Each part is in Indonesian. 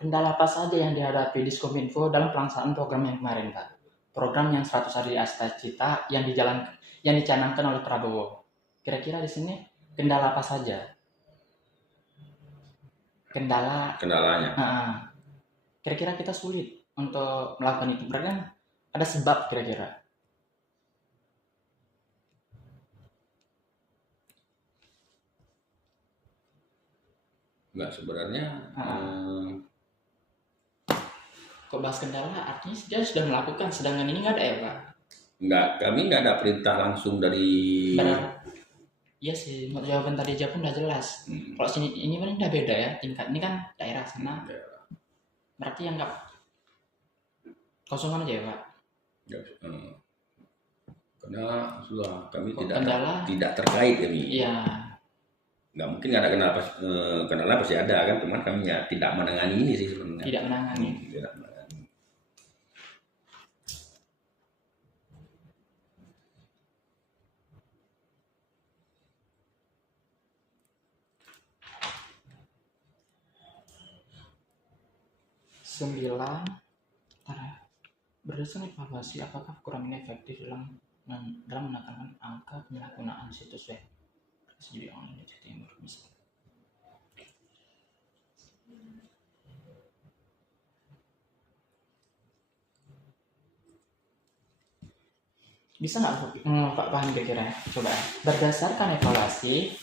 kendala apa saja yang dihadapi Diskominfo dalam pelaksanaan program yang kemarin, Pak? Program yang 100 hari Asta Cita yang dicanangkan oleh Prabowo. Kira-kira di sini kendala apa saja? Kendalanya. Kira-kira kita sulit untuk melakukan itu. Berarti kan ada sebab kira-kira. Enggak, sebenarnya kok bahas kendala artinya dia sudah melakukan, sedangkan ini nggak ada ya, Pak? Enggak, kami nggak ada perintah langsung dari. Iya sih, jawaban tadi aja pun udah jelas. Kalau sini ini kan udah beda ya, tingkat ini kan daerah sana. Berarti yang nggak kosongan aja ya, Pak? Ya, karena sudah kami kendala, tidak terkait kami. Iya. Nggak mungkin nggak ada kendala pasti ada kan, teman kami ya tidak menangani ini sih sebenarnya. Tidak menangani. Tidak menangani. Berdasarkan evaluasi, apakah program ini efektif dalam menekan angka penyalahgunaan situs web judi online di Jawa Timur? Bisa nggak Pak paham kira-kira? Coba berdasarkan evaluasi,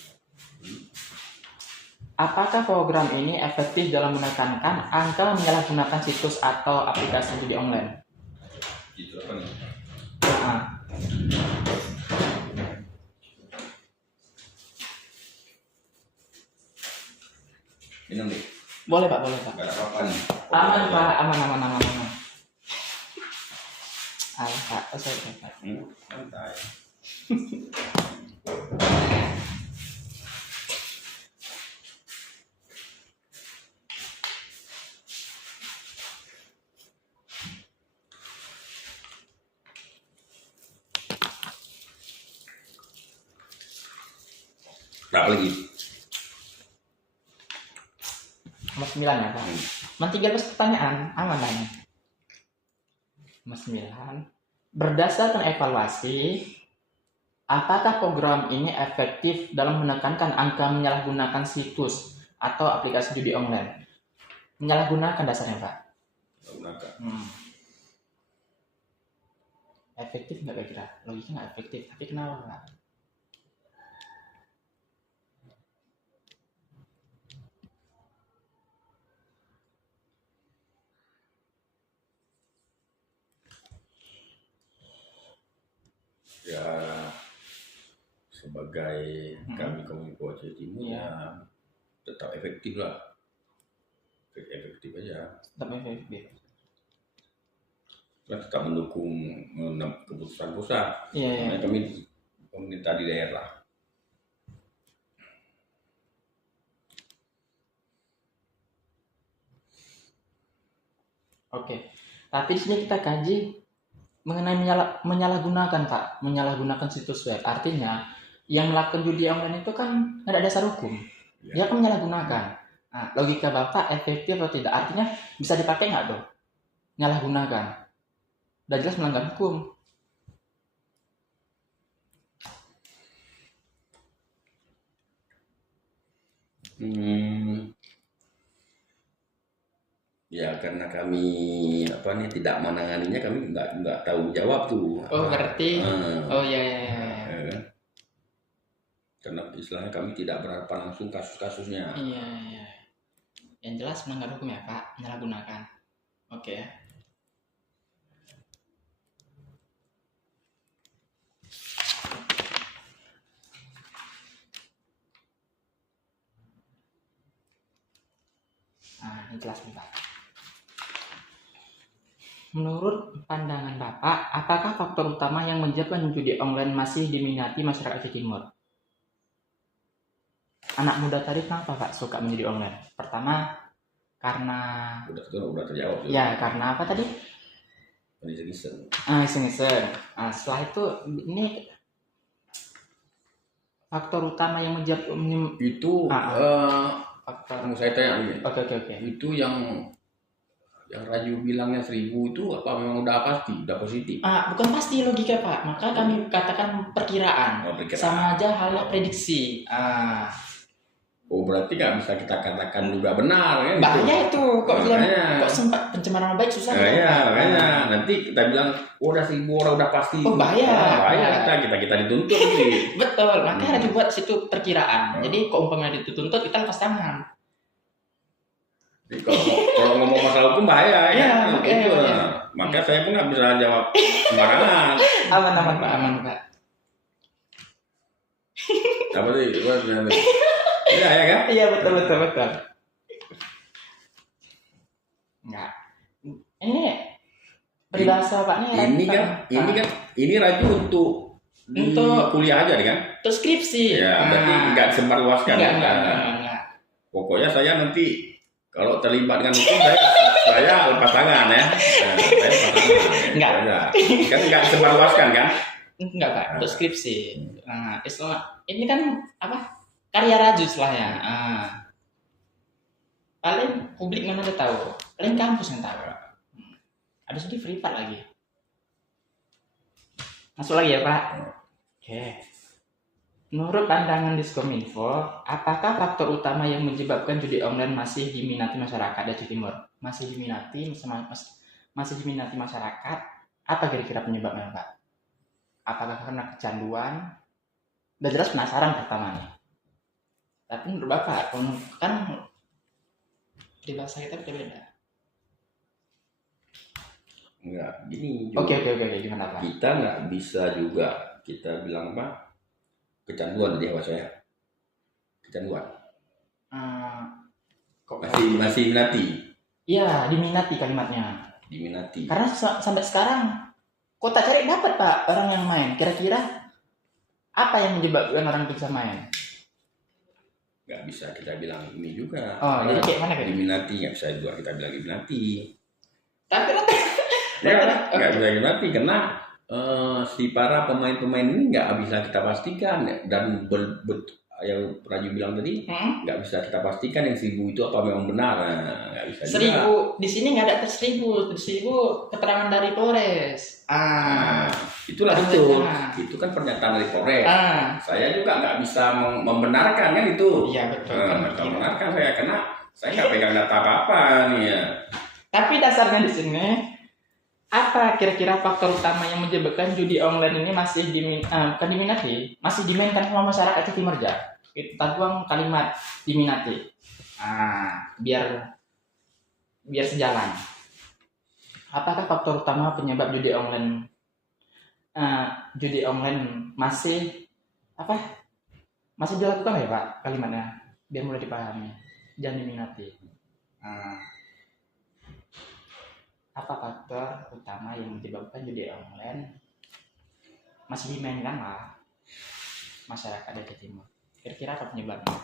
apakah program ini efektif dalam menekankan angka menyalahgunakan situs atau aplikasi judi online? Gitu apa nih? Minum nih. Boleh Pak, boleh Pak. Gak ada apa-apa nih. Aman Pak, aman. Alah Pak, saya Pak. Santai. Berapa lagi? Nomor 9 ya Pak. Nanti 13 pertanyaan, aman lah. Nomor 9. Berdasarkan evaluasi, apakah program ini efektif dalam menekankan angka menyalahgunakan situs atau aplikasi judi online? Menyalahgunakan dasarnya Pak. Menyalahgunakan. Efektif nggak kira-kira? Logiknya nggak efektif, tapi kenapa Pak? Ya sebagai kami Kominfo Jawa Timur ya tetap efektif lah, efektif aja. Tetap efektif. Kan tetap mendukung keputusan pusat. Iya. Kami pemerintah di daerah. Oke. Tapi di sini kita kaji mengenai menyalahgunakan Pak, menyalahgunakan situs web. Artinya yang melakukan judi online itu kan ada dasar hukum. Dia kan menyalahgunakan. Nah, logika Bapak efektif atau tidak? Artinya bisa dipakai nggak dong? Menyalahgunakan. Udah jelas melanggar hukum. Ya karena kami tidak menanganinya, kami nggak tahu jawab tuh. Oh berarti oh ya. Karena istilahnya kami tidak berhadapan langsung kasus-kasusnya. Iya. Yang jelas melanggar hukum ya Pak, menyalahgunakan. Oke. Nah, ini jelas nih Pak. Menurut pandangan Bapak, apakah faktor utama yang menyebabkan judi online masih diminati masyarakat Jawa Timur? Anak muda tadi kenapa Pak suka menjudi online? Pertama, karena udah terjawab. Ya, karena apa tadi? Iseng-iseng. Nah, setelah itu ini faktor utama yang menyebabkan itu faktor. Mau saya tanya nih, Oke. itu yang Raju bilangnya 1000 itu apa memang udah pasti, udah positif? Bukan pasti logika Pak, maka kami katakan perkiraan. Oh, perkiraan. Sama aja halnya prediksi. Oh, berarti nggak bisa kita katakan juga benar kan? Bahaya itu, kok Makanya. sempat pencemaran nama baik susah. Makanya, nanti kita bilang, udah 1000 orang udah pasti. Oh, bahaya. Bahaya kita dituntut sih. Betul, makanya harus dibuat situ perkiraan. Jadi kok umpamanya dituntut, kita lepas tangan. Jadi kalau ngomong masalah hukum bahaya Iya, kan? Gitu. Maka saya pun nggak bisa jawab sembarangan. Aman Pak. Apa sih? Iya ya kan? Iya betul. Enggak. Ini peribahasa Pak nih. Ini Raju untuk kuliah aja kan? Untuk skripsi. Ya, berarti nggak disebarluaskan. Enggak. Pokoknya saya nanti kalau terlibat dengan hukum saya lepas tangan ya. Saya lepas tangan. Enggak. Kan nggak disebarluaskan kan? Enggak Pak, untuk skripsi. Ini kan apa? Karya Raju istilahnya. Paling publik mana udah tahu, paling kampus yang tahu. Habis itu privat lagi. Masuk lagi ya Pak. Oke. Menurut pandangan Diskominfo, apakah faktor utama yang menyebabkan judi online masih diminati masyarakat Aceh Timur? Masih diminati masyarakat? Apa kira-kira penyebabnya Pak? Apakah karena kecanduan? Udah jelas penasaran pertama nih. Tapi menurut Bapak, kan peribahasa kita beda-beda. Enggak, gini Oke, juga. gimana Pak? Kita nggak bisa juga kita bilang apa? Kecanduan di saya. Kecanduan. Masih minati. Iya, diminati kalimatnya. Diminati. Karena sampai sekarang kok tak cari dapat Pak orang yang main. Kira-kira apa yang menyebabkan orang bisa main? Nggak bisa kita bilang ini juga. Jadi kayak mana kan? Diminati, nggak bisa juga kita bilang diminati. Tapi nggak bisa diminati karena si para pemain-pemain ini nggak bisa kita pastikan dan yang Raju bilang tadi nggak bisa kita pastikan yang 1000 itu apa memang benar, nggak bisa 1000 juga. di sini nggak ada 1000 keterangan dari Polres. Itulah itu kan pernyataan dari Polres. Saya juga nggak bisa membenarkan kan itu. Iya betul. Membenarkan saya karena saya nggak pegang data apa nih ya. Tapi dasarnya di sini apa kira-kira faktor utama yang menyebabkan judi online ini masih diminati, masih dimainkan sama masyarakat Aceh Timur ya? Kita buang kalimat diminati, biar sejalan. Apakah faktor utama penyebab judi online masih dilakukan ya Pak kalimatnya? Biar mulai dipahami, jangan diminati. Apa faktor utama yang menyebabkan judi online masih dimainkan lah masyarakat Aceh Timur? Kira-kira apa penyebabnya?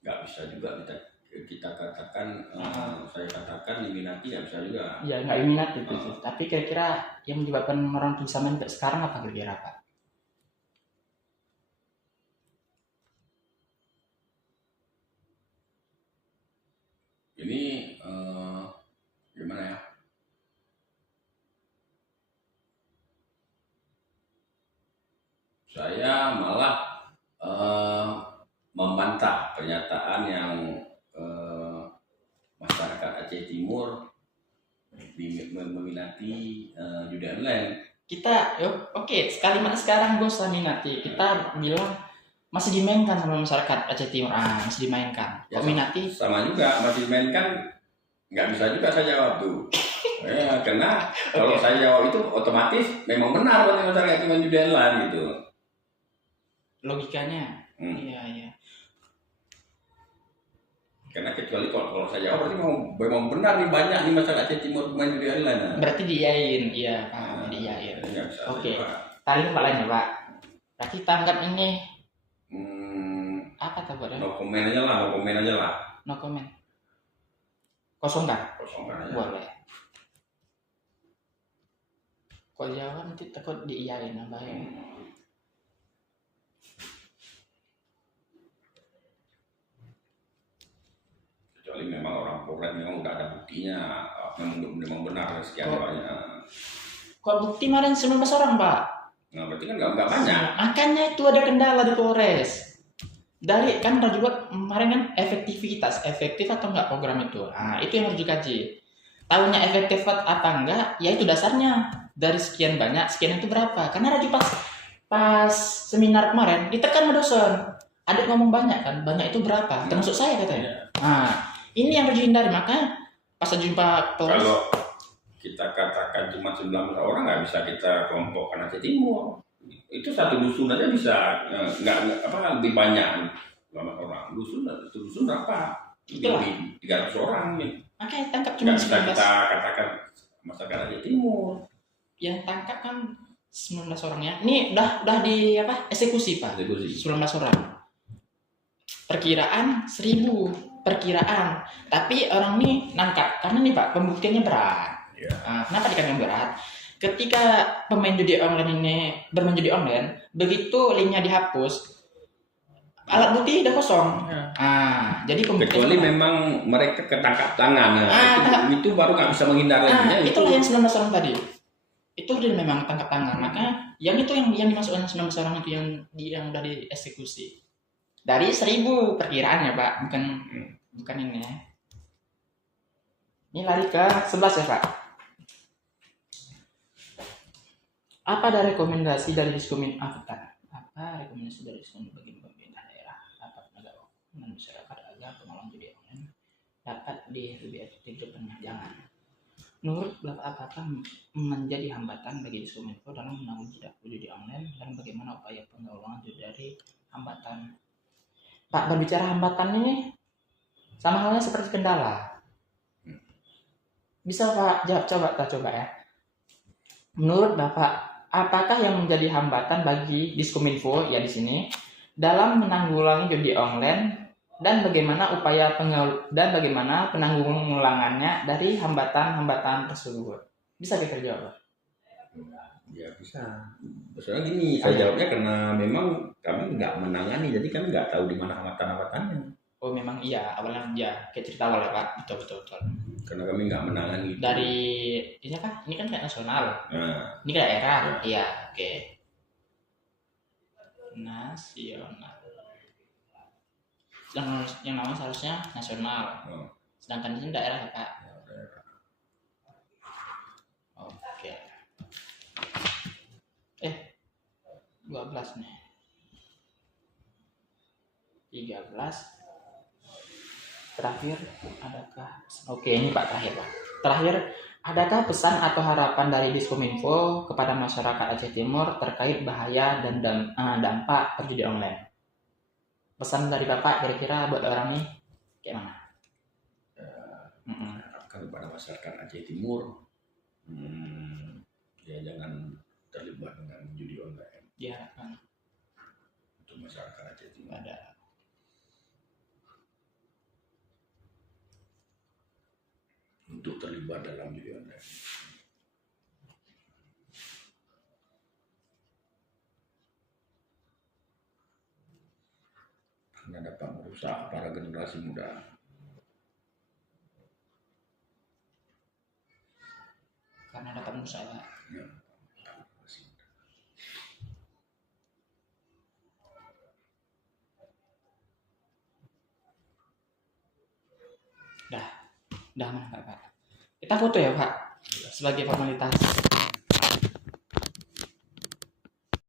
Nggak bisa juga kita katakan, saya katakan diminati nggak bisa juga. Ya nggak diminati itu sih. Tapi kira-kira yang menyebabkan orang bisa main sampai sekarang apa kira-kira Pak? Ini gimana ya? Saya malah membantah pernyataan yang masyarakat Aceh Timur meminati judi online. Kalimat sekarang gue usah minati. Kita bilang masih dimainkan sama masyarakat Aceh Timur. Masih dimainkan. Kok minati? Sama juga masih dimainkan. Nggak bisa juga saya jawab tuh. Karena kalau saya jawab itu otomatis memang benar bagi masyarakat main judi online gitu. Logikanya. Iya. Karena kecuali kalau saya jawab berarti memang benar nih banyak nih masyarakat Aceh Timur main judi online. Berarti diiyain, iya Pak, diiyain. Oke. Tadi Pak lain ya Pak. Berarti tanggap ini apa tuh Pak? No comment aja lah, no comment aja lah. No comment. Kosong kan? Kosong aja. Boleh. Kalau jawab nanti takut diiyain apa ya? Kecuali memang orang korban memang udah ada buktinya, memang benar sekian banyak. Kok bukti kemarin 19 orang Pak? Nah berarti kan nggak banyak. Makanya itu ada kendala di Polres. Dari kan udah juga kemarin kan efektif atau enggak program itu. Nah itu yang harus dikaji. Tahunya efektif apa enggak? Ya itu dasarnya dari sekian banyak, sekian itu berapa? Karena Raju pas seminar kemarin ditekan sama dosen. Adik ngomong banyak kan, banyak itu berapa? Termasuk saya katanya. Nah ini yang harus dihindari. Maka pas jumpa Polres. Kalau kita katakan cuma 19 orang nggak bisa kita kelompokkan Aceh Timur. Itu satu dusun aja bisa nggak lebih banyak orang dusun berapa? Lebih 300 orang nih. Makanya tangkap cuma 19. Bisa kita katakan masyarakat Aceh Timur. Yang tangkap kan 19 orangnya. Ini udah di eksekusi Pak. 19 orang. Perkiraan 1000 perkiraan. Tapi orang ini nangkap karena nih Pak pembuktiannya berat. Ya. Nah, kenapa dikatakan berat? Ketika pemain judi online ini bermain judi online, begitu linknya dihapus, alat bukti udah kosong. Jadi kecuali memang mereka ketangkap tangan, itu baru nggak bisa menghindar lagi. Itulah yang 19 orang tadi. Itu dia memang tangkap tangan. Maka yang itu yang dimasukkan 19 orang itu yang udah dieksekusi. Dari 1000 perkiraan ya Pak, bukan ini ya. Ini lari ke 11 ya Pak. Apa ada rekomendasi dari Diskomin rekomendasi dari Diskomin bagi pemerintah daerah atau penegak hukum dan masyarakat agar pengelolaan judi online dapat lebih efektif jangan? Menurut Bapak apakah menjadi hambatan bagi Diskominfo dalam menanggung judi online dan bagaimana upaya pengelolaan judi dari hambatan? Pak, berbicara hambatan ini sama halnya seperti kendala. Bisa Pak jawab coba ya. Menurut Bapak apakah yang menjadi hambatan bagi Diskominfo ya di sini dalam menanggulangi judi online dan bagaimana penanggulangannya dari hambatan-hambatan tersebut? Bisa kita jawab? Ya bisa. Soalnya gini, saya jawabnya karena memang kami nggak menangani, jadi kami nggak tahu di mana hambatan-hambatannya. Oh memang iya, awalnya ya kayak cerita awal ya Pak, betul. Karena kami nggak menangani. Dari ini kan kayak nasional. Ini ke daerah, iya, oke. Nasional. Yang namanya seharusnya nasional. Sedangkan ini daerah ya Pak. Oke. 12 nih. 13. Terakhir, adakah? Oke, ini Pak terakhir Pak. Terakhir, adakah pesan atau harapan dari Diskominfo kepada masyarakat Aceh Timur terkait bahaya dan dampak perjudi online? Pesan dari Bapak kira-kira buat orang ini kayak mana? Kalau pada masyarakat Aceh Timur, ya jangan terlibat dengan judi online. Ya kan. Untuk masyarakat Aceh Timur ada. Untuk terlibat dalam judi online. Karena dapat merusak para generasi muda. Karena dapat merusak Pak. Ya. Dah mana Pak? Kita foto ya Pak sebagai formalitas.